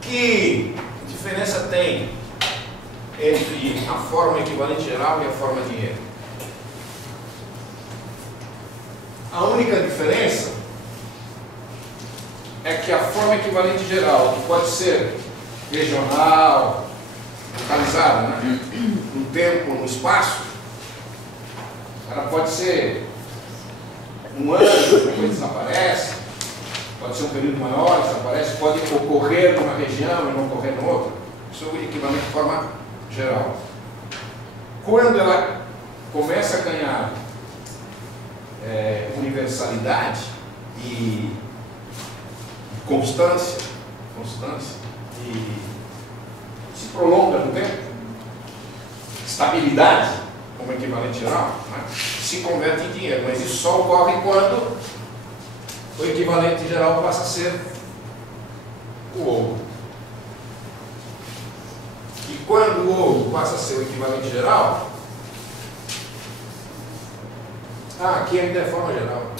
Que diferença tem entre a forma equivalente geral e a forma dinheiro? A única diferença é que a forma equivalente geral, que pode ser regional, localizada, né? No tempo, no espaço, ela pode ser um ano, depois desaparece, pode ser um período maior, desaparece, pode ocorrer numa região e não ocorrer em outra. Isso é o equivalente de forma geral. Quando ela começa a ganhar universalidade e constância e se prolonga no tempo, estabilidade, como equivalente geral, né? Se converte em dinheiro, mas isso só ocorre quando o equivalente geral passa a ser o ouro. E quando o ouro passa a ser o equivalente geral, aqui ainda é forma geral,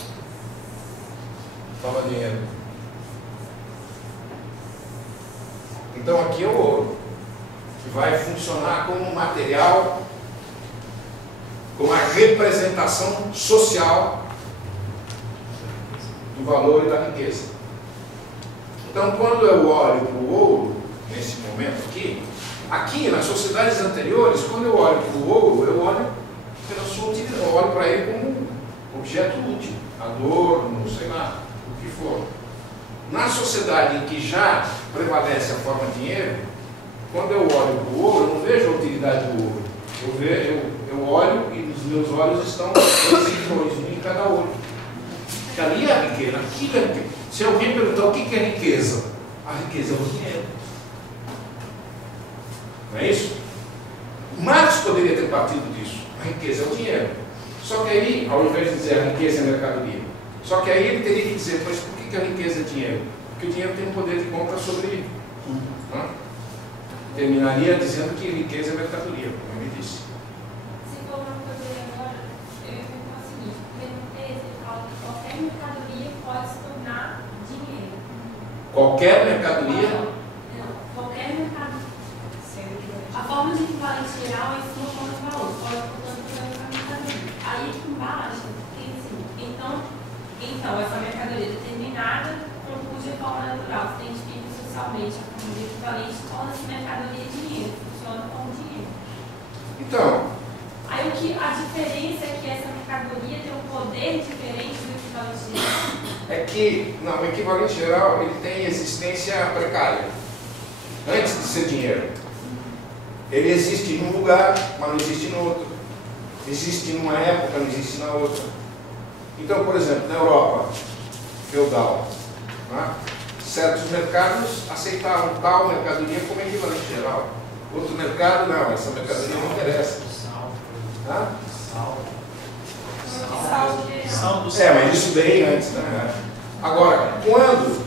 forma dinheiro. Então aqui é o ouro, que vai funcionar como um material, como a representação social do valor e da riqueza. Então, quando eu olho para o ouro, nesse momento aqui nas sociedades anteriores, quando eu olho para o ouro, eu olho pela sua utilidade, eu olho para ele como um objeto útil, adorno, sei lá, o que for. Na sociedade em que já prevalece a forma dinheiro, quando eu olho para o ouro, eu não vejo a utilidade do ouro. Eu olho e os meus olhos estão em cada olho. Que ali é a riqueza, aquilo é a riqueza. Se alguém perguntar o que é riqueza, a riqueza é o dinheiro. Não é isso? Marx poderia ter partido disso. A riqueza é o dinheiro. Só que aí, ao invés de dizer a riqueza é a mercadoria, só que aí ele teria que dizer, mas por que a riqueza é dinheiro? Porque o dinheiro tem um poder de compra sobre tudo. Né? Terminaria dizendo que riqueza é mercadoria, como ele disse. Se for uma coisa agora, eu ia perguntar o seguinte: ele fala que qualquer mercadoria pode se tornar dinheiro. Qualquer mercadoria? Não, qualquer mercadoria. A forma de equivalente geral é uma forma de valor, pode, portanto, ser uma mercadoria. Aí aqui embaixo tem assim: então essa mercadoria determinada, com cuja forma natural se identifica socialmente a forma de equivalente, torna-se mercadoria e dinheiro, funciona como dinheiro. Então, aí a diferença é que essa mercadoria tem um poder diferente do equivalente geral? é que não, o equivalente geral ele tem existência precária antes de ser dinheiro. Ele existe num lugar, mas não existe no outro. Existe numa época, não existe na outra. Então, por exemplo, na Europa feudal, né, certos mercados aceitavam tal mercadoria como equivalente geral. Outro mercado, não, essa mercadoria não interessa. Mas isso bem antes, né? Agora, quando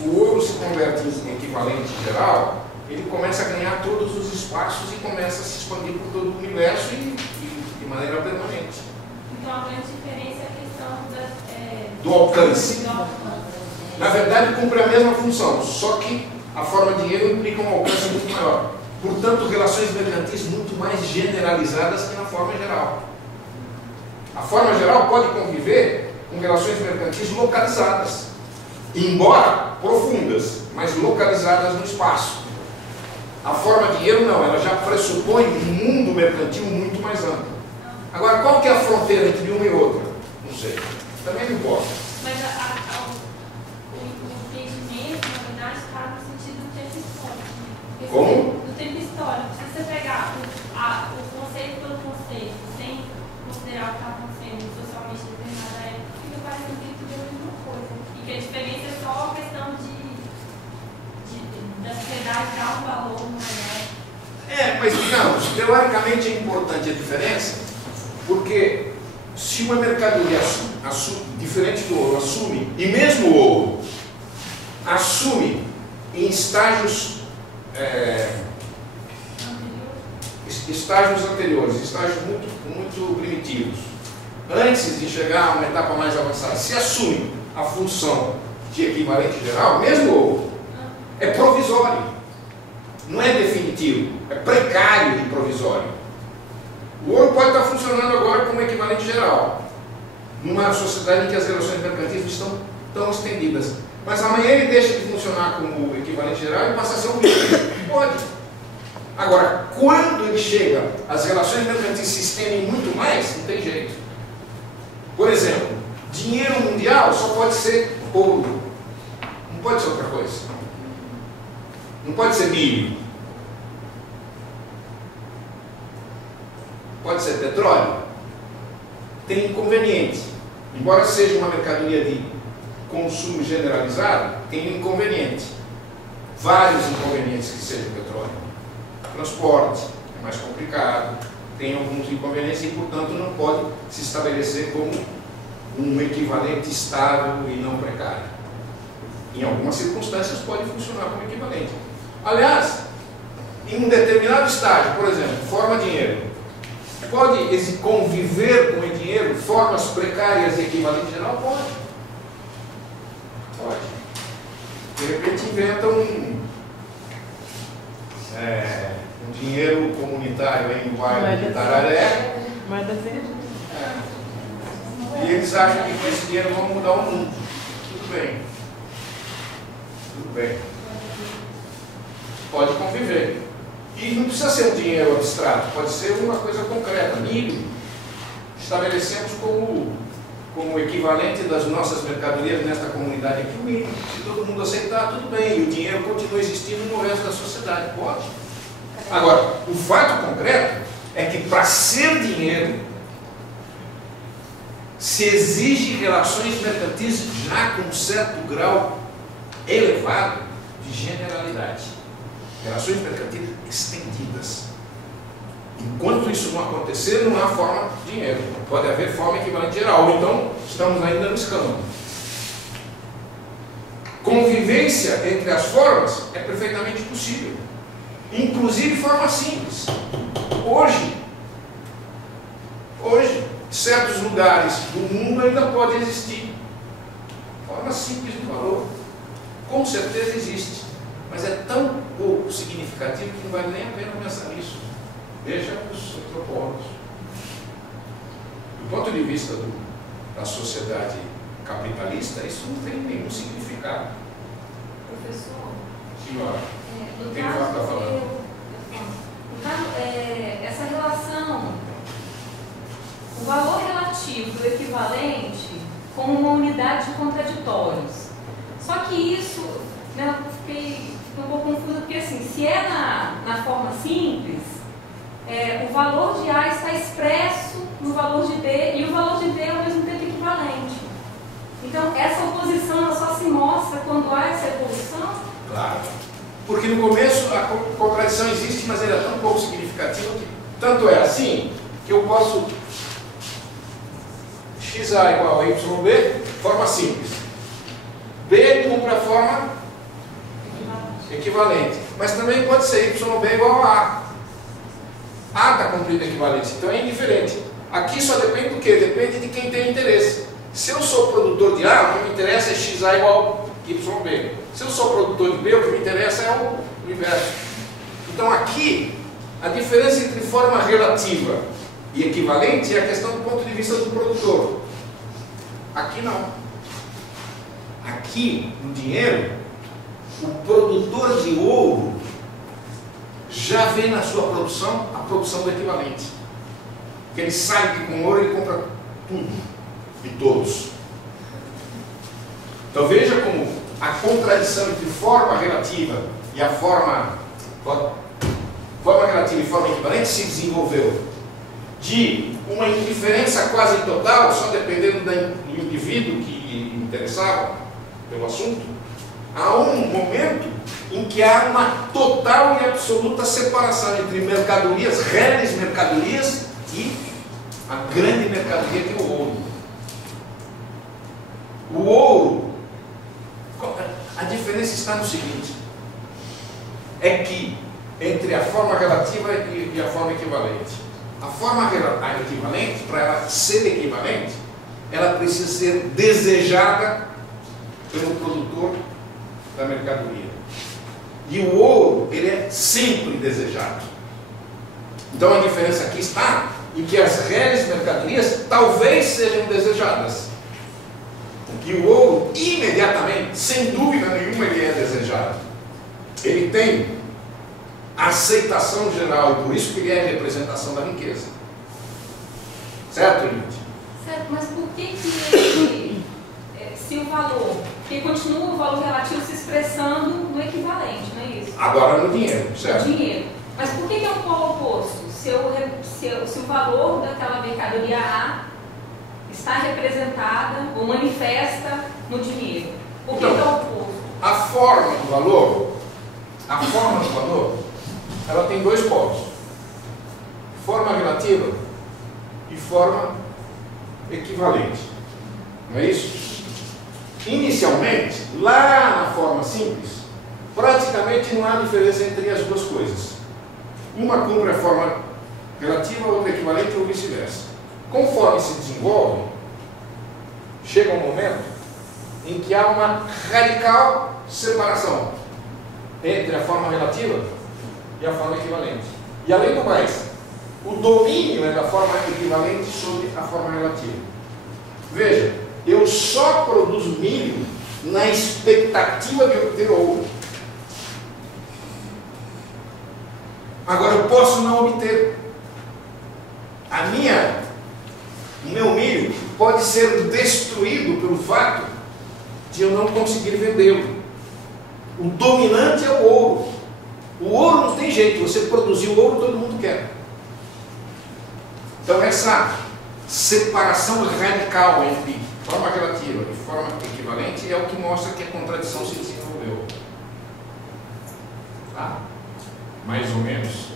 o ouro se converte em equivalente geral, ele começa a ganhar todos os espaços e começa a se expandir por todo o universo e de maneira permanente. Então a grande diferença é a questão do alcance. Na verdade, cumpre a mesma função, só que a forma de dinheiro implica um alcance muito maior. Portanto, relações mercantis muito mais generalizadas que na forma geral. A forma geral pode conviver com relações mercantis localizadas, embora profundas, mas localizadas no espaço. A forma de dinheiro não, ela já pressupõe um mundo mercantil muito mais amplo. Agora, qual que é a fronteira entre uma e outra? Não sei. Também não importa. Mas o entendimento, na verdade, está no sentido do tempo histórico. Como? Do tempo histórico. Se você pegar o conceito pelo conceito, sem considerar o que está acontecendo socialmente em determinada época, fica parecendo que tudo é a mesma coisa. E que a diferença é só a questão da sociedade dar um valor maior. Mas digamos, teoricamente é importante a diferença, porque se uma mercadoria diferente do ouro assume, e mesmo o ouro assume em estágios anteriores, estágios muito primitivos, antes de chegar a uma etapa mais avançada, se assume a função de equivalente geral, mesmo o ouro, é provisório, não é definitivo, é precário de provisório. O ouro pode estar funcionando agora como equivalente geral, numa sociedade em que as relações mercantis estão tão estendidas. Mas amanhã ele deixa de funcionar como equivalente geral e passa a ser um livro. Pode. Agora, quando ele chega, as relações mercantis se estendem muito mais, não tem jeito. Por exemplo, dinheiro mundial só pode ser ouro. Não pode ser outra coisa. Não pode ser milho. Pode ser petróleo. Tem inconveniente. Embora seja uma mercadoria de consumo generalizado, tem um inconveniente. Vários inconvenientes que seja o petróleo. Transporte é mais complicado, tem alguns inconvenientes e, portanto, não pode se estabelecer como um equivalente estável e não precário. Em algumas circunstâncias pode funcionar como equivalente. Aliás, em um determinado estágio, por exemplo, forma dinheiro, pode conviver com o dinheiro formas precárias e equivalente geral? Pode. Pode. De repente inventam um dinheiro comunitário em um bairro de Tararé. E eles acham que com esse dinheiro vão mudar o mundo. Tudo bem. Tudo bem. Pode conviver. E não precisa ser um dinheiro abstrato, pode ser uma coisa concreta. Milho, estabelecemos como equivalente das nossas mercadorias nesta comunidade aqui o milho. Se todo mundo aceitar, tudo bem. E o dinheiro continua existindo no resto da sociedade. Pode. Agora, o fato concreto é que para ser dinheiro, se exige relações mercantis já com um certo grau elevado de generalidade. Relações mercantis estendidas. Enquanto isso não acontecer, não há forma de dinheiro. Pode haver forma equivalente geral. Então, estamos ainda no escândalo. Convivência entre as formas é perfeitamente possível. Inclusive forma simples. Hoje, certos lugares do mundo ainda pode existir forma simples de valor. Com certeza existe. Mas é tão pouco significativo que não vale nem a pena pensar nisso. Veja os antropólogos. Do ponto de vista da sociedade capitalista, isso não tem nenhum significado. Professor, Senhora, no quem está falando? Essa relação, o valor relativo do equivalente como uma unidade de contraditórios. Só que isso, eu fiquei um pouco confusa, porque assim, se é na forma simples, o valor de A está expresso no valor de B e o valor de B é ao mesmo tempo equivalente. Então, essa oposição ela só se mostra quando há essa evolução? Claro. Porque no começo a contradição existe, mas ela é tão pouco significativa que tanto é assim que eu posso XA igual a YB, forma simples. B cumpre a forma equivalente. Mas também pode ser YB igual a A. A está cumprindo a equivalência, então é indiferente. Aqui só depende do quê? Depende de quem tem interesse. Se eu sou produtor de A, o que me interessa é XA igual a YB. Se eu sou produtor de B, o que me interessa é o inverso. Então aqui, a diferença entre forma relativa e equivalente é a questão do ponto de vista do produtor. Aqui não. Aqui, no dinheiro, o produtor de ouro já vê na sua produção a produção do equivalente. Porque ele sabe que com ouro ele compra tudo e todos. Então veja como a contradição entre forma relativa e a forma relativa e forma equivalente se desenvolveu de uma indiferença quase total, só dependendo do indivíduo que interessava pelo assunto, a um momento em que há uma total e absoluta separação entre mercadorias, reais mercadorias e a grande mercadoria que é o ouro. O ouro, a diferença está no seguinte, é que entre a forma relativa e a forma equivalente, A forma equivalente, para ela ser equivalente, ela precisa ser desejada pelo produtor da mercadoria. E o ouro, ele é sempre desejado. Então a diferença aqui está em que as reais mercadorias talvez sejam desejadas. Porque o ouro, imediatamente, sem dúvida nenhuma, ele é desejado. Ele tem aceitação geral e por isso que ele é a representação da riqueza. Certo, Lívia? Certo, mas por que ele, se o valor, porque continua o valor relativo se expressando no equivalente, não é isso? Agora no dinheiro, certo? Dinheiro. Mas por que é um polo oposto? Se o valor daquela mercadoria A está representada ou manifesta no dinheiro, por que é o oposto? A forma do valor, ela tem dois polos: forma relativa e forma equivalente. Não é isso? Inicialmente, lá na forma simples, praticamente não há diferença entre as duas coisas. Uma cumpre a forma relativa, a outra equivalente ou vice-versa. Conforme se desenvolve, chega um momento em que há uma radical separação entre a forma relativa e a forma equivalente. E além do mais, o domínio é da forma equivalente sobre a forma relativa. Veja, eu só produzo milho na expectativa de obter ouro. Agora eu posso não obter. O meu milho pode ser destruído pelo fato de eu não conseguir vendê-lo. O dominante é o ouro. O ouro não tem jeito, você produzir o ouro, todo mundo quer. Então essa separação radical entre forma relativa e forma equivalente é o que mostra que a contradição se desenvolveu. Tá? Mais ou menos.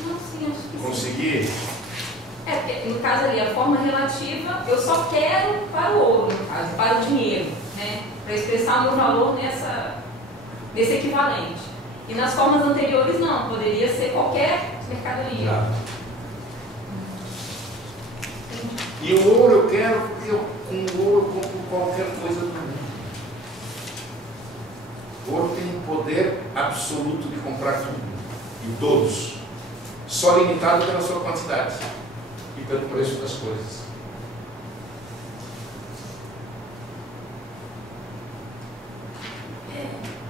Não, sim, acho que conseguir. Sim. Porque no caso ali, a forma relativa, eu só quero para o ouro, no caso, para o dinheiro, né? Para expressar o meu valor nesse equivalente. E nas formas anteriores não, poderia ser qualquer mercadoria. Exato. E o ouro eu quero porque com o ouro eu compro qualquer coisa do mundo. O ouro tem um poder absoluto de comprar tudo, e todos, só limitado pela sua quantidade e pelo preço das coisas.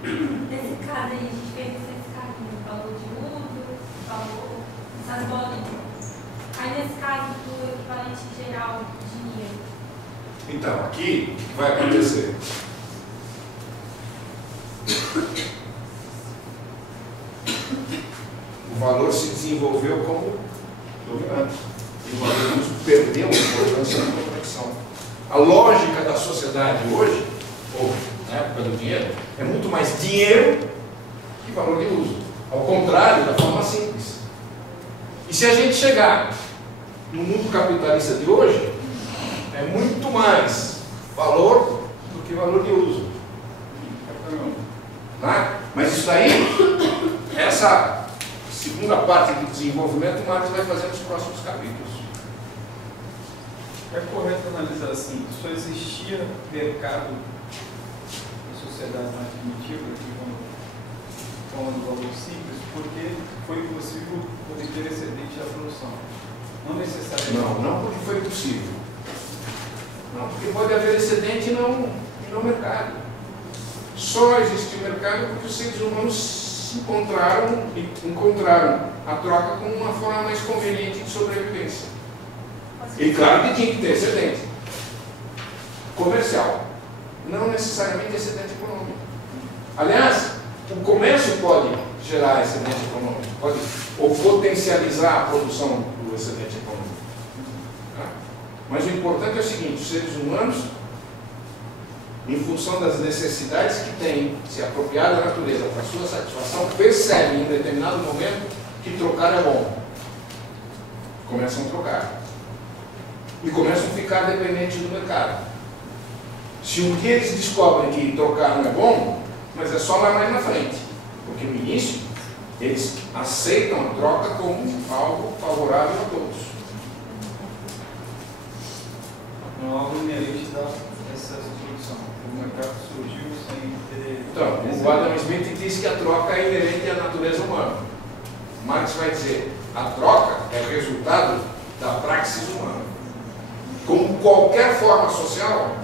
Nesse caso aí, a gente fez esse caminho, falou de uso, falou essas bolinhas. Aí nesse caso do equivalente geral de dinheiro. Então, aqui, o que vai acontecer? O valor se desenvolveu como dominante. E o valor perdeu a importância da contradição. A lógica da sociedade hoje, ou na época do dinheiro, é muito mais dinheiro que valor de uso. Ao contrário da forma simples. E se a gente chegar no mundo capitalista de hoje, é muito mais valor do que valor de uso. Tá? Mas isso aí, essa segunda parte do desenvolvimento, o Marx vai fazer nos próximos capítulos. É correto analisar assim, só existia mercado em sociedades mais primitivas, que forma do valor simples, porque foi possível obter excedente da produção. Não necessariamente. Não porque foi possível. Não, porque pode haver excedente e não mercado. Só existe mercado porque os seres humanos se encontraram a troca como uma forma mais conveniente de sobrevivência. E claro que tinha que ter excedente comercial, não necessariamente excedente econômico. Aliás, o comércio pode gerar excedente econômico, pode ou potencializar a produção do excedente econômico. Tá? Mas o importante é o seguinte: os seres humanos, em função das necessidades que têm, se apropriar da natureza para sua satisfação, percebem em determinado momento que trocar é bom. Começam a trocar. E começam a ficar dependentes do mercado. Se um dia eles descobrem que trocar não é bom, mas é só lá mais na frente. Porque no início Eles aceitam a troca como algo favorável a todos. Não é algo inerente dessa produção. O mercado surgiu sem ter... Então, o Adam Smith diz que a troca é inerente à natureza humana. Marx vai dizer, a troca é resultado da praxis humana. Como qualquer forma social,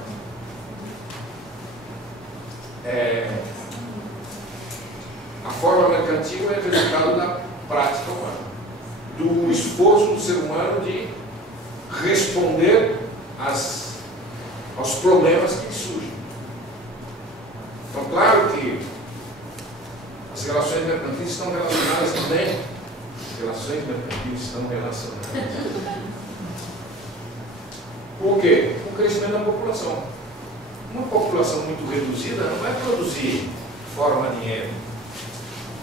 a forma mercantil é resultado da prática humana, do esforço do ser humano de responder aos problemas que surgem. Então, claro que as relações mercantis estão relacionadas também. Relações mercantis estão relacionadas. Por quê? Com o crescimento da população. Uma população muito reduzida não vai produzir forma dinheiro.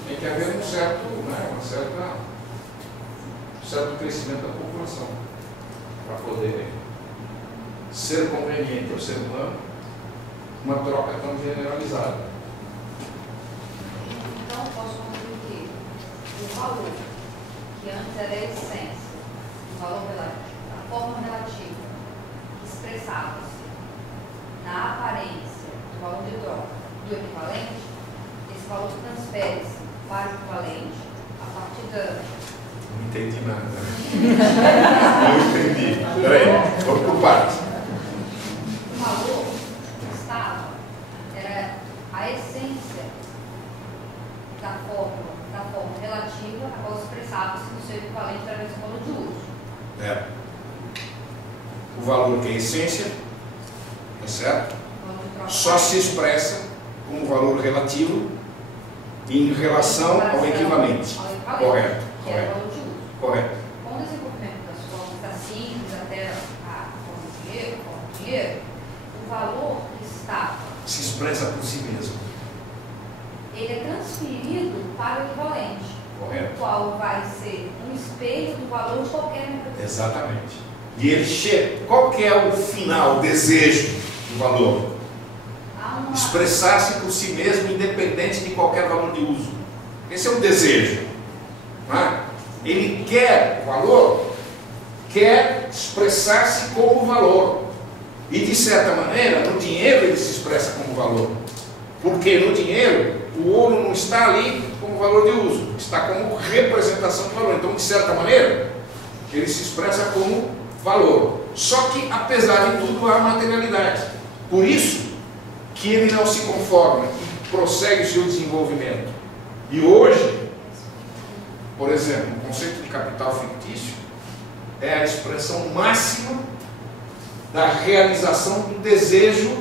Tem que haver um certo crescimento da população para poder ser conveniente ao ser humano uma troca tão generalizada. Então, posso concluir que o valor, que antes era a essência, o valor relativo, a forma relativa, expressava-se na aparência do valor de troca do equivalente, esse valor transfere-se para o equivalente a partir da... Não entendi nada. Não entendi. Peraí, vamos por partes. O valor que estava era a essência da forma relativa, agora expressava-se no seu equivalente através do valor de uso. O valor que é a essência, tá certo? Só se expressa como valor relativo em relação ao equivalente. Correto. Que era o valor de uso. Correto. Com o desenvolvimento das formas da simples até a forma de dinheiro, o valor que estava Se expressa por si mesmo. ele é transferido para o equivalente, Correto. o qual vai ser um espelho do valor de qualquer mercadoria. Exatamente. E ele chega. Qual que é o final, o desejo do valor? Expressar-se por si mesmo, independente de qualquer valor de uso. Esse é o desejo. Não é? Ele quer o valor, quer expressar-se como valor. E de certa maneira, no dinheiro ele se expressa como valor. Porque no dinheiro, o ouro não está ali como valor de uso, está como representação de valor. Então, de certa maneira, ele se expressa como valor. Só que, apesar de tudo, há materialidade. Por isso que ele não se conforma e prossegue o seu desenvolvimento. E hoje, por exemplo, o conceito de capital fictício é a expressão máxima da realização do desejo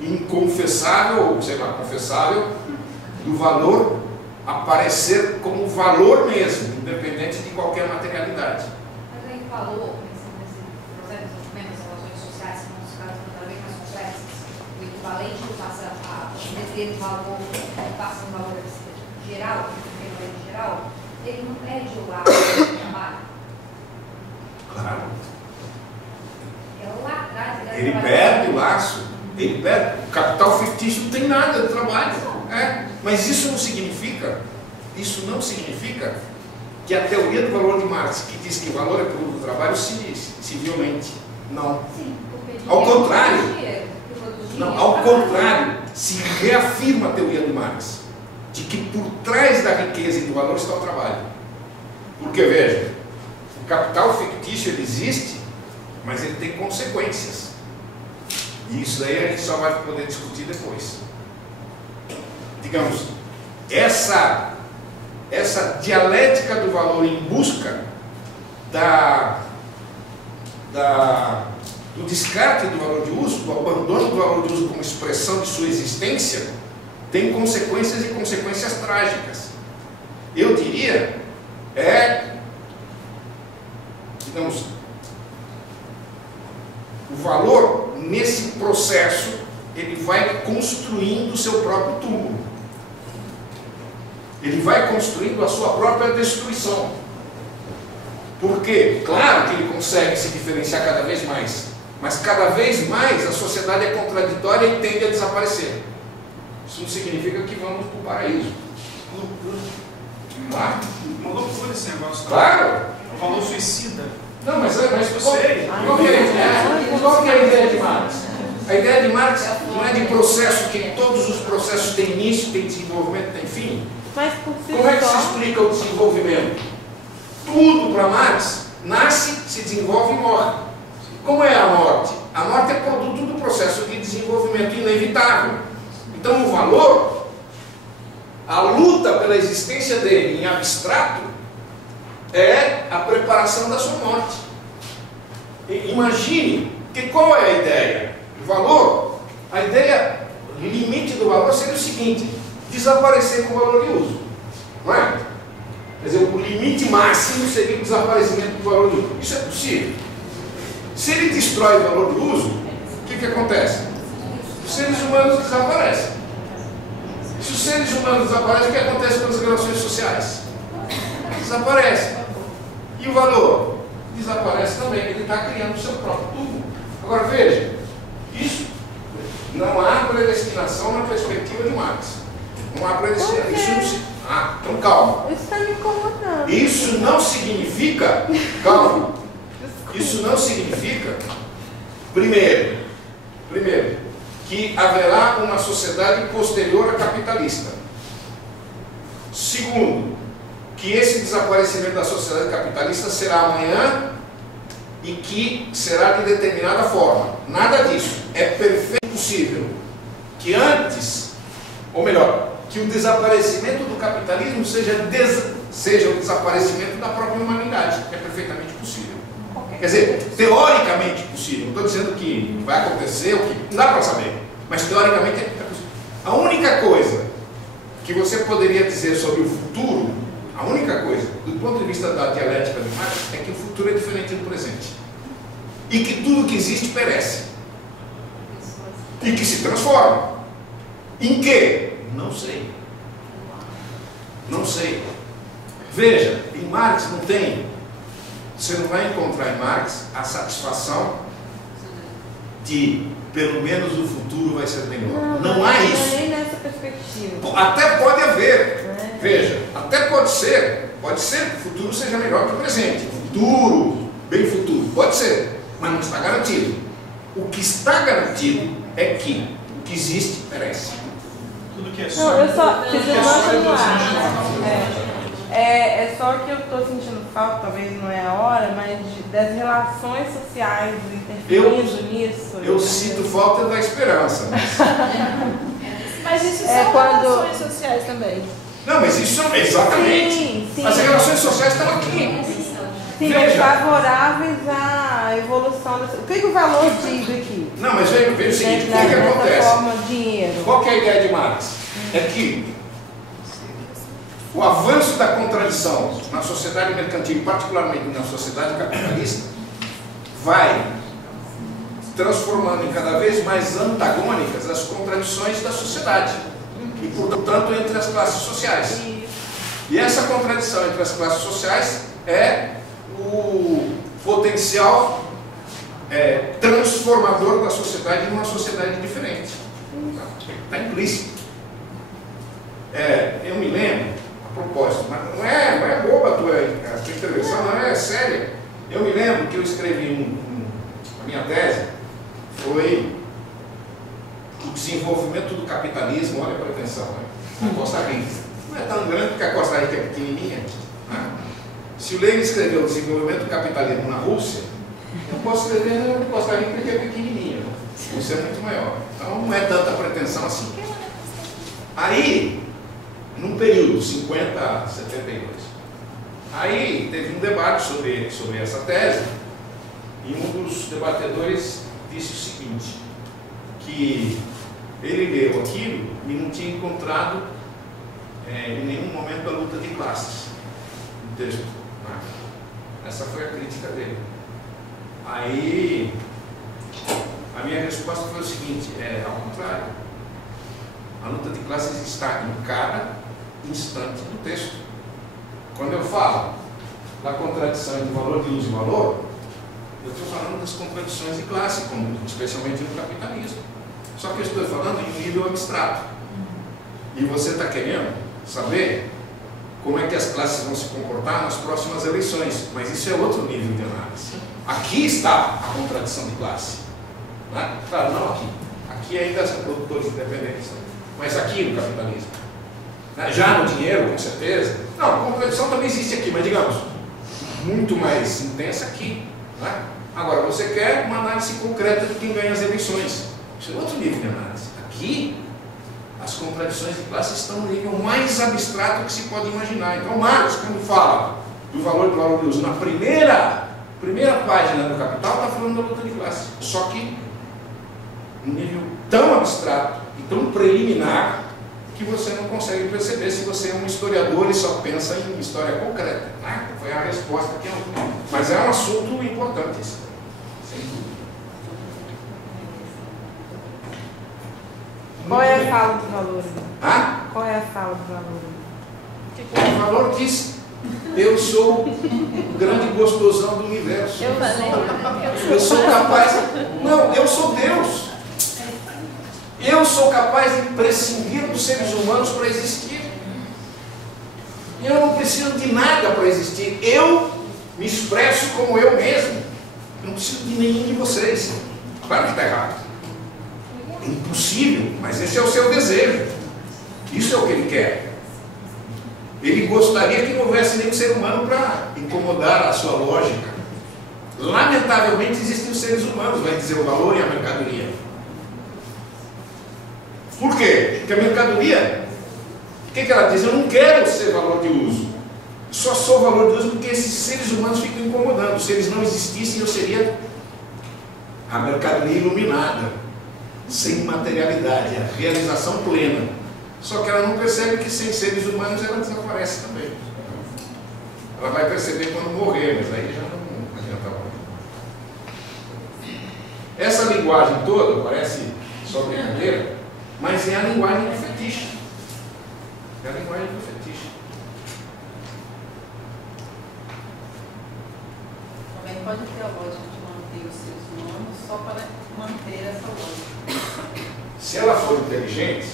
inconfessável, ou sei lá, confessável, do valor aparecer como valor mesmo, independente de qualquer materialidade. Mas aí valor, pensando nesse processo de desenvolvimento das relações sociais, que são cada vez mais complexas, o equivalente passa a descer de valor, passa um valor geral, equivalente geral, ele não perde o lado do trabalho. Claro. É lá atrás. Ele perde o laço, ele perde. O capital fictício não tem nada de trabalho. Mas isso não significa que a teoria do valor de Marx, que diz que o valor é produto do trabalho, se violente. Não. Sim, ao contrário. Não, ao contrário, se reafirma a teoria de Marx, de que por trás da riqueza e do valor está o trabalho. Porque, veja, o capital fictício ele existe, mas ele tem consequências. E isso daí a gente só vai poder discutir depois. Digamos, essa dialética do valor em busca do descarte do valor de uso, do abandono do valor de uso como expressão de sua existência, tem consequências e consequências trágicas. Eu diria, digamos, o valor nesse processo, ele vai construindo o seu próprio túmulo. Ele vai construindo a sua própria destruição. Porque, claro que ele consegue se diferenciar cada vez mais, mas cada vez mais a sociedade é contraditória e tende a desaparecer. Isso não significa que vamos para o paraíso. Claro. Uma loucura esse negócio. Claro. O valor suicida. Não, mas eu sei. Qual que é a ideia de Marx? A ideia de Marx não é de processo, que todos os processos têm início, têm desenvolvimento, têm fim. Mas por si Como é que só... se explica o desenvolvimento? Tudo para Marx nasce, se desenvolve e morre. Como é a morte? A morte é produto do processo de desenvolvimento inevitável. Então o valor, a luta pela existência dele em abstrato, é a preparação da sua morte. Imagine que qual é a ideia? O valor, a ideia limite do valor seria o seguinte: desaparecer com o valor de uso. Não é? Quer dizer, o limite máximo seria o desaparecimento do valor de uso. Isso é possível. Se ele destrói o valor de uso, o que acontece? Os seres humanos desaparecem. Se os seres humanos desaparecem, o que acontece com as relações sociais? Desaparece. E o valor? Desaparece também. Ele está criando o seu próprio tubo. Agora veja, isso não há predestinação na perspectiva de Marx. Não há predestinação. Isso não se... então calma. Isso está me incomodando. Isso não significa, calma, isso não significa, primeiro, que haverá uma sociedade posterior à capitalista. Segundo, que esse desaparecimento da sociedade capitalista será amanhã e que será de determinada forma. Nada disso. É perfeitamente possível que antes, ou melhor, que o desaparecimento do capitalismo seja o desaparecimento da própria humanidade. É perfeitamente possível. Quer dizer, teoricamente possível. Não estou dizendo que vai acontecer, o que não dá para saber, mas teoricamente é possível. A única coisa que você poderia dizer sobre o futuro, a única coisa, do ponto de vista da dialética de Marx, é que o futuro é diferente do presente. E que tudo que existe perece. E que se transforma. Em quê? Não sei. Não sei. Veja, em Marx não tem, você não vai encontrar em Marx a satisfação de pelo menos o futuro vai ser melhor. Não há isso. Não é nem nessa perspectiva. Até pode haver. Veja, até pode ser que o futuro seja melhor que o presente. Futuro, bem futuro, pode ser, mas não está garantido. O que está garantido é que o que existe perece. Tudo que é só. Não, eu só fiz é só que eu estou sentindo falta, talvez não é a hora, mas das relações sociais interferindo nisso. Eu sinto falta da esperança. Mas isso são relações sociais também. Não, mas isso exatamente. Sim. As relações sociais estão aqui. Sim, mas favoráveis à evolução. O que o valor diz aqui? Não, mas veja o seguinte, o que acontece? Forma, dinheiro. Qual que é a ideia de Marx? É que o avanço da contradição na sociedade mercantil, particularmente na sociedade capitalista, vai transformando em cada vez mais antagônicas as contradições da sociedade e, portanto, entre as classes sociais. E essa contradição entre as classes sociais é o potencial transformador da sociedade em uma sociedade diferente. Está implícito. Eu me lembro, a propósito, mas não é boba a tua intervenção, não é séria. Eu me lembro que eu escrevi a minha tese foi o desenvolvimento do capitalismo. Olha para atenção, na Costa Rica. Não é tão grande porque a Costa Rica é pequenininha. Né? Se o Lenin escreveu o desenvolvimento do capitalismo na Rússia, eu posso escrever na Costa Rica que é pequenininha. A Rússia é muito maior. Então não é tanta pretensão assim. Aí, num período 50 a 72, aí teve um debate sobre essa tese e um dos debatedores disse o seguinte, que ele leu aquilo e não tinha encontrado em nenhum momento a luta de classes no texto. Essa foi a crítica dele. Aí a minha resposta foi o seguinte, ao contrário, a luta de classes está em cada instante do texto. Quando eu falo da contradição entre valor de uso e valor, eu estou falando das contradições de classe, especialmente no capitalismo. Só que eu estou falando em um nível abstrato. E você está querendo saber como é que as classes vão se comportar nas próximas eleições, mas isso é outro nível de análise. Aqui está a contradição de classe. Né? Claro, não aqui. Aqui ainda são produtores independentes, mas aqui no capitalismo. Né? Já no dinheiro, com certeza. Não, a contradição também existe aqui, mas digamos, muito mais intensa aqui. Né? Agora, você quer uma análise concreta de quem ganha as eleições. Isso é outro nível de análise. Aqui, as contradições de classe estão no nível mais abstrato que se pode imaginar. Então, Marx, quando fala do valor do valor de uso, na primeira página do Capital, está falando da luta de classe. Só que, num nível tão abstrato e tão preliminar, que você não consegue perceber se você é um historiador e só pensa em história concreta. Né? Foi a resposta que eu... Mas é um assunto importante isso. Sem dúvida. Qual é a fala do valor? Qual é a fala do valor? O valor diz: eu sou o grande gostosão do universo. Eu sou capaz... Não, eu sou Deus. Eu sou capaz de prescindir dos seres humanos para existir. Eu não preciso de nada para existir. Eu me expresso como eu mesmo. Eu não preciso de nenhum de vocês. Claro que está errado. É impossível, mas esse é o seu desejo. Isso é o que ele quer. Ele gostaria que não houvesse nenhum ser humano para incomodar a sua lógica. Lamentavelmente existem os seres humanos, vai dizer o valor e a mercadoria. Por quê? Porque a mercadoria, o que ela diz? Eu não quero ser valor de uso. Só sou valor de uso porque esses seres humanos ficam incomodando. Se eles não existissem, eu seria a mercadoria iluminada, sem materialidade, a realização plena. Só que ela não percebe que sem seres humanos ela desaparece também. Ela vai perceber quando morrer, mas aí já não adianta mais. Essa linguagem toda parece só brincadeira, mas é a linguagem do fetiche. É a linguagem do fetiche. Também pode ter a lógica de manter os seres humanos só para manter essa lógica. Se ela for inteligente,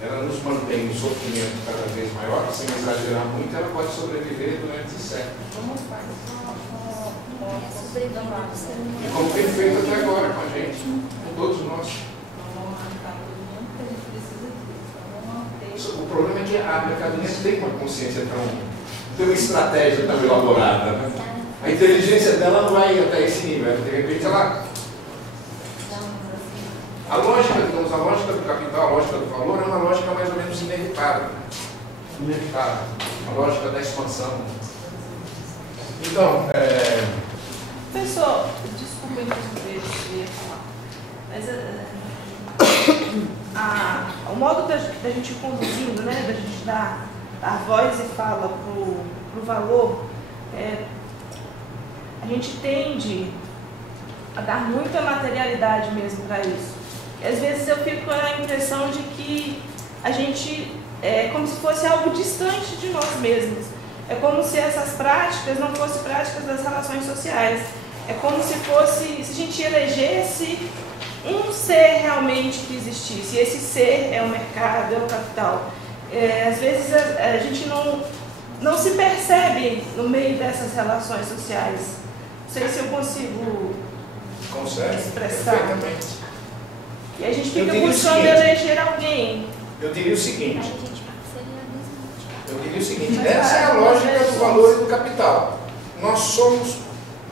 ela nos mantém um sofrimento cada vez maior, sem exagerar muito, ela pode sobreviver durante séculos. E como tem feito até agora com a gente, com todos nós. O problema é que a mercadoria tem uma consciência tem uma estratégia tão elaborada. Né? A inteligência dela não vai até esse nível. De repente ela... A lógica do capital, a lógica do valor é uma lógica mais ou menos inevitável. Inevitável. A lógica da expansão. Então, Professor, desculpa interromper, eu ia falar. Mas o modo da gente ir conduzindo, né, da gente dar voz e fala pro valor, a gente tende a dar muita materialidade mesmo para isso. E às vezes eu fico com a impressão de que a gente é como se fosse algo distante de nós mesmos. É como se essas práticas não fossem práticas das relações sociais. É como se fosse, se a gente elegesse um ser realmente que existisse. E esse ser é o mercado, é o capital. Às vezes a gente não se percebe no meio dessas relações sociais. Não sei se eu consigo expressar. Perfeitamente. E a gente fica buscando eleger alguém. Eu diria o seguinte, essa é a lógica do valor e do capital. Nós somos,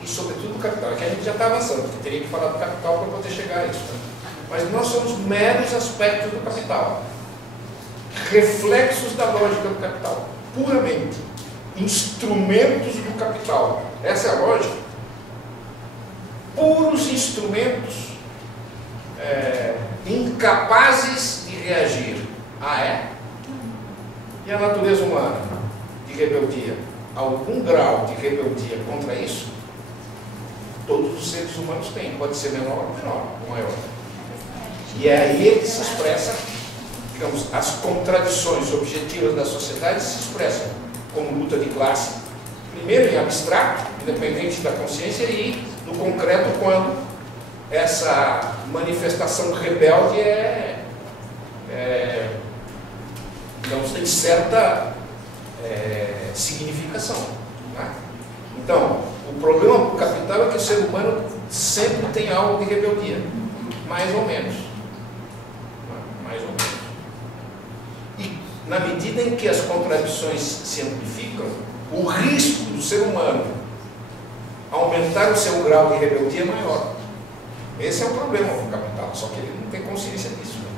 e sobretudo do capital, que a gente já está avançando, porque teria que falar do capital para poder chegar a isso. Né? Mas nós somos meros aspectos do capital, reflexos da lógica do capital, puramente, instrumentos do capital. Essa é a lógica. Puros instrumentos incapazes de reagir. E a natureza humana de rebeldia? Algum grau de rebeldia contra isso? Todos os seres humanos têm, pode ser menor ou maior. E é aí que se expressa, digamos, as contradições objetivas da sociedade se expressam como luta de classe, primeiro em abstrato, independente da consciência, e no concreto quando essa manifestação rebelde digamos, tem certa significação. Né? Então, o problema do capital é que o ser humano sempre tem algo de rebeldia, mais ou menos. Mais ou menos. E na medida em que as contradições se amplificam, o risco do ser humano aumentar o seu grau de rebeldia é maior. Esse é o problema do capital, só que ele não tem consciência disso. Né?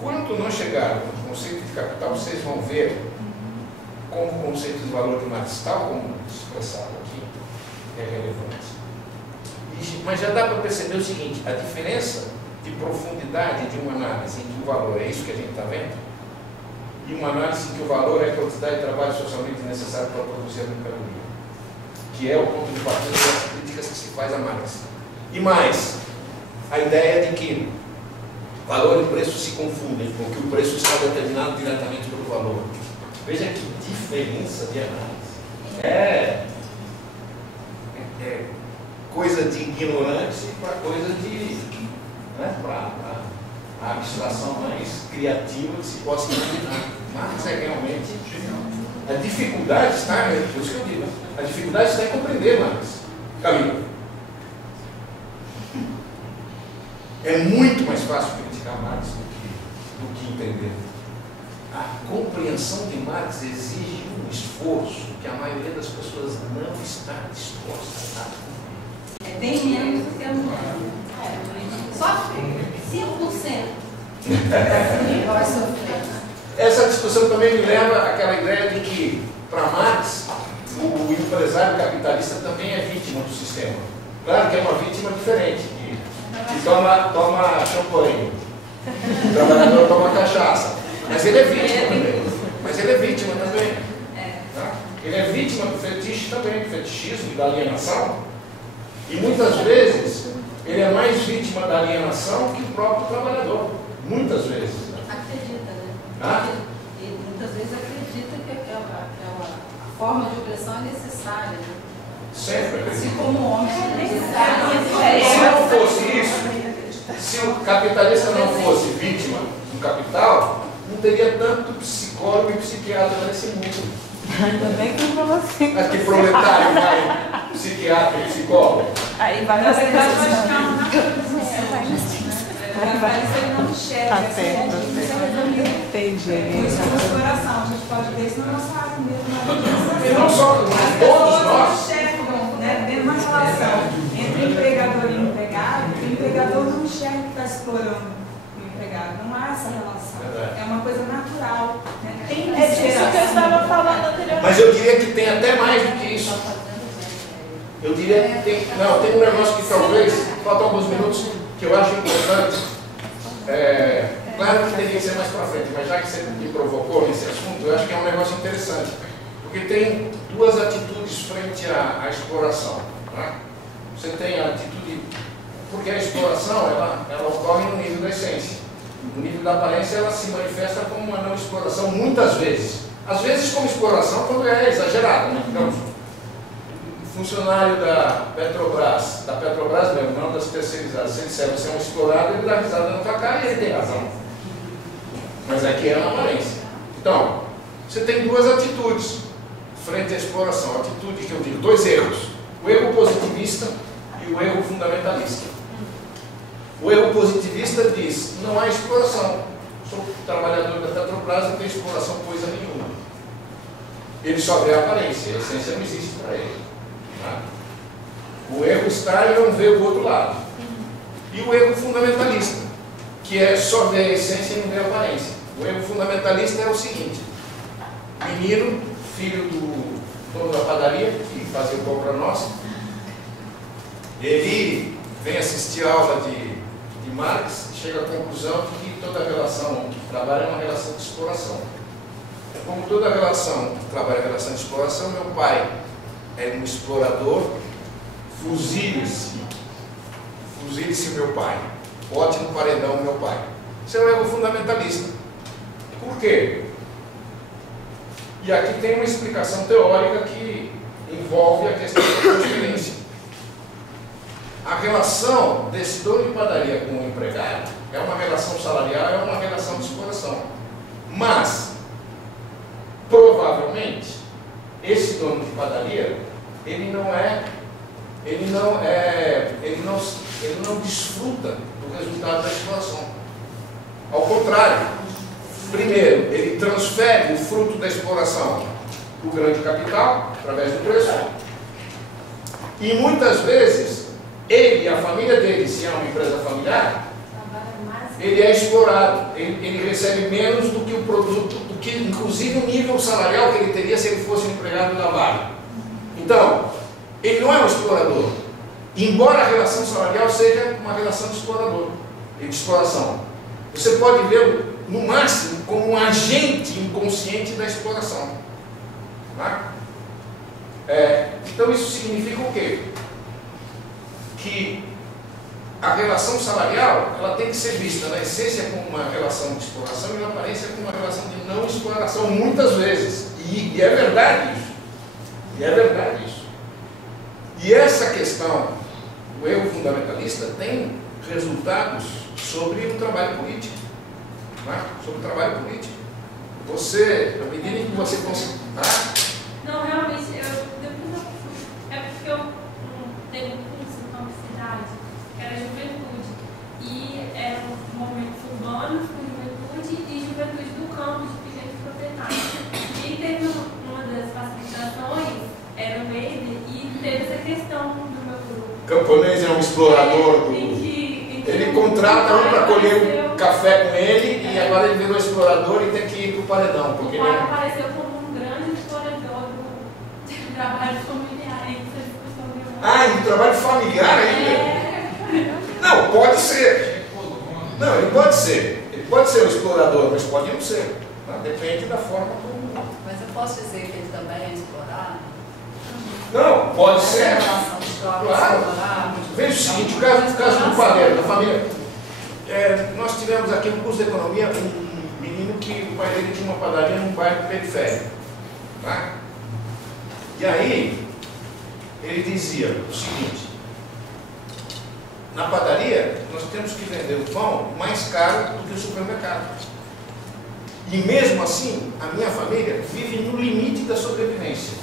Quando nós chegarmos no conceito de capital, vocês vão ver como o conceito de valor de Marx, tal como expressado aqui, é relevante. Mas já dá para perceber o seguinte: a diferença de profundidade de uma análise em que o valor é isso que a gente está vendo, e uma análise em que o valor é a quantidade de trabalho socialmente necessário para produzir a mercadoria, que é o ponto de partida das críticas que se faz a Marx. E mais, a ideia de que valor e preço se confundem, porque o preço está determinado diretamente pelo valor. Veja que diferença de análise. É coisa de ignorante para coisa de... Né, para a abstração mais criativa que se possa imaginar. Marx é realmente... A dificuldade está... Por isso que eu digo, a dificuldade está em compreender Marx. Camilo. É muito mais fácil criticar Marx do que entender. A compreensão de Marx exige um esforço que a maioria das pessoas não está disposta a cumprir. É bem menos do que a mulher. Só 5%. Vai sofrer. Essa discussão também me leva àquela ideia de que, para Marx, o empresário capitalista também é vítima do sistema. Claro que é uma vítima diferente, que toma champanhe, o trabalhador toma cachaça, mas ele é vítima também. Mas ele é vítima também. Tá? Ele é vítima do fetiche também, do fetichismo e da alienação. E muitas vezes ele é mais vítima da alienação que o próprio trabalhador. Muitas vezes. Acredita, né? Ah? E muitas vezes acredita que aquela forma de opressão é necessária. Né? Sempre acredita. Assim como o homem é necessário. Se não fosse isso, se o capitalista não fosse vítima do capital, não teria tanto psicólogo e psiquiatra nesse mundo. Ainda bem que não falou assim. Mas que proletário vai psiquiatra e psicólogo? Aí vai Na na verdade, eu acho que é sequência. uma naturalização. Ele não enxerga. Tá certo, entendi. Isso é no coração, a gente pode ver isso na nossa área mesmo. E não só, mas todos nós. Enxergam, né? Tem uma relação entre empregador e empregado, que o empregador não enxerga que está explorando o empregado. Não há essa relação. É uma coisa natural. Né? Tem que É ser disso que eu estava falando anteriormente. Mas eu diria que tem até mais do que isso. Eu diria que tem. Não, tem um negócio que talvez, faltam alguns minutos, que eu acho importante. Claro que teria que ser mais para frente, mas já que você me provocou nesse assunto, eu acho que é um negócio interessante. Porque tem duas atitudes frente à exploração. Tá? Você tem a atitude. Porque a exploração ela ocorre no nível da essência. No nível da aparência, ela se manifesta como uma não exploração muitas vezes. Às vezes, como exploração, quando é exagerada. Né? Então, funcionário da Petrobras mesmo, não das terceirizadas, se ele disser você é um explorado, ele dá risada na tua cara e ele tem razão. Mas aqui é uma aparência. Então, você tem duas atitudes frente à exploração. A atitude que eu digo, dois erros. O erro positivista e o erro fundamentalista. O erro positivista diz, não há exploração. Sou trabalhador da Petrobras, não tem exploração coisa nenhuma. Ele só vê a aparência, a essência não existe para ele. Tá? O erro está e não vê o outro lado. E o erro fundamentalista, que é só ver a essência e não ver a aparência. O erro fundamentalista é o seguinte: menino, filho do dono da padaria, que fazia o pão para nós, ele vem assistir a aula de Marx e chega à conclusão de que toda relação de trabalho é uma relação de exploração. Como toda relação de trabalho é relação de exploração, meu pai é um explorador, fuzile-se meu pai, bote no paredão meu pai. Isso é um erro fundamentalista. Por quê? E aqui tem uma explicação teórica que envolve a questão da transferência. A relação desse dono de padaria com o empregado é uma relação salarial, é uma relação de exploração. Mas, provavelmente, esse dono de padaria, ele não desfruta do resultado da exploração. Ao contrário, primeiro, ele transfere o fruto da exploração para o grande capital, através do preço, e muitas vezes, ele e a família dele, se é uma empresa familiar, ele é explorado, ele recebe menos do que o produto, do que inclusive o nível salarial que ele teria se ele fosse um empregado da Vale. Então, ele não é um explorador, embora a relação salarial seja uma relação de exploração. Você pode vê-lo, no máximo, como um agente inconsciente da exploração. Tá? Então, isso significa o quê? Que a relação salarial, ela tem que ser vista na essência como uma relação de exploração e na aparência como uma relação de não exploração, muitas vezes. E é verdade isso. E é verdade isso. E essa questão, o erro fundamentalista, tem resultados sobre o trabalho político. Não é? Sobre o trabalho político. Você, à medida em que você consegue... Não, realmente, é porque eu teve um curso na universidade, que era juventude, e era um movimento urbano com juventude e juventude do campo de pequenos proprietários. E teve uma das facilitações, era o Weber, e teve essa questão do meu grupo. Camponês é um explorador ele contrata um para colher um café com ele e agora ele virou explorador e tem que ir para o paredão. Porque o pai apareceu como um grande explorador do trabalho familiar. E do trabalho familiar ainda? Não, pode ser. Não, ele pode ser. Ele pode ser um explorador, mas pode não ser. Depende da forma como... Mas eu posso dizer que ele também é explorado? Não, pode ser. Claro. Veja o seguinte, o caso do padeiro, da família. Nós tivemos aqui no curso de economia um menino que o pai dele tinha uma padaria num bairro periférico. Tá? E aí, ele dizia o seguinte: na padaria, nós temos que vender o pão mais caro do que o supermercado. E mesmo assim, a minha família vive no limite da sobrevivência.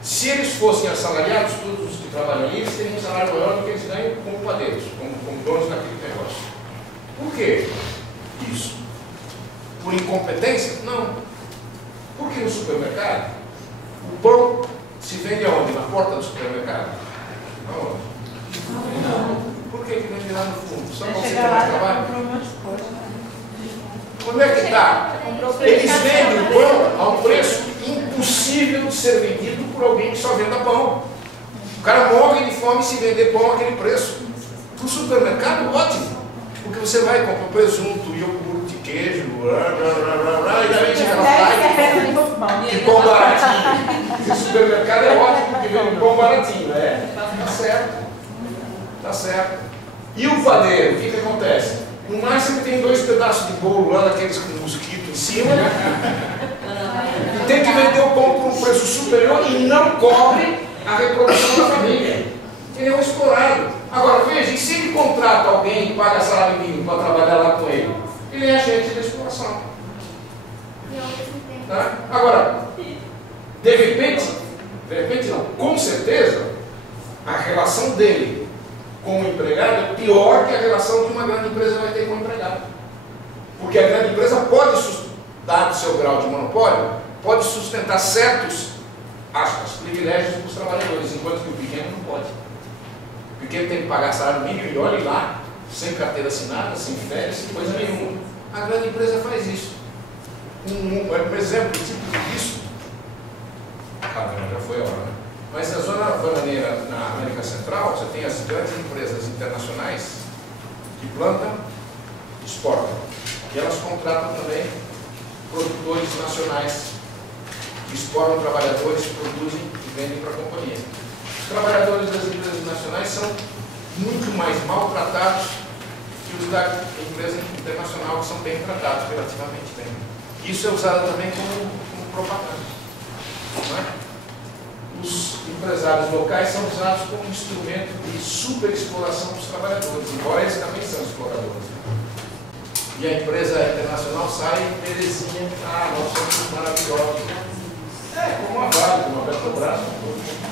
Se eles fossem assalariados, todos os que trabalham ali, eles teriam um salário maior do que eles ganham como padeiros, como donos daquele negócio. Por quê isso? Por incompetência? Não. Porque no supermercado, o pão se vende aonde? Na porta do supermercado? Não. Por que vende lá no fundo? Só para você ter mais trabalho? Onde é que está? Eles vendem o pão a um preço impossível de ser vendido por alguém que só venda pão. O cara morre de fome se vender pão àquele preço. No supermercado, ótimo. Porque você vai comprar presunto, iogurte, queijo, e daí chega na praia e pão baratinho. O supermercado é ótimo porque vende um pão baratinho, né? Tá certo. Tá certo. E o padeiro, o que acontece? No máximo tem 2 pedaços de bolo lá, daqueles com mosquito em cima, e tem que vender o pão por um preço superior e não cobre a reprodução da família. Ele é um explorado. Agora, veja, e se ele contrata alguém e paga salário mínimo para trabalhar lá com ele? Ele é agente de exploração. Tá? Agora, de repente não, com certeza, a relação dele com o empregado é pior que a relação que uma grande empresa vai ter com o empregado. Porque a grande empresa pode, dado o seu grau de monopólio, pode sustentar certos, aspas, privilégios para os trabalhadores, enquanto que o pequeno não pode. O pequeno tem que pagar salário mínimo e olhe lá, sem carteira assinada, sem férias, sem coisa nenhuma. A grande empresa faz isso. Um exemplo típico disso, já foi a hora, né? Mas na zona bananeira, na América Central, você tem as grandes empresas internacionais que plantam e exportam. E elas contratam também produtores nacionais que exportam trabalhadores, produzem e vendem para a companhia. Os trabalhadores das empresas nacionais são muito mais maltratados que os da empresa internacional, que são bem tratados, relativamente bem. Isso é usado também como propaganda. Não é? Os empresários locais são usados como instrumento de superexploração dos trabalhadores, embora eles também são exploradores. E a empresa internacional sai em Terezinha, nós somos maravilhosos. Como a Vale, como a Petrobras, todo mundo.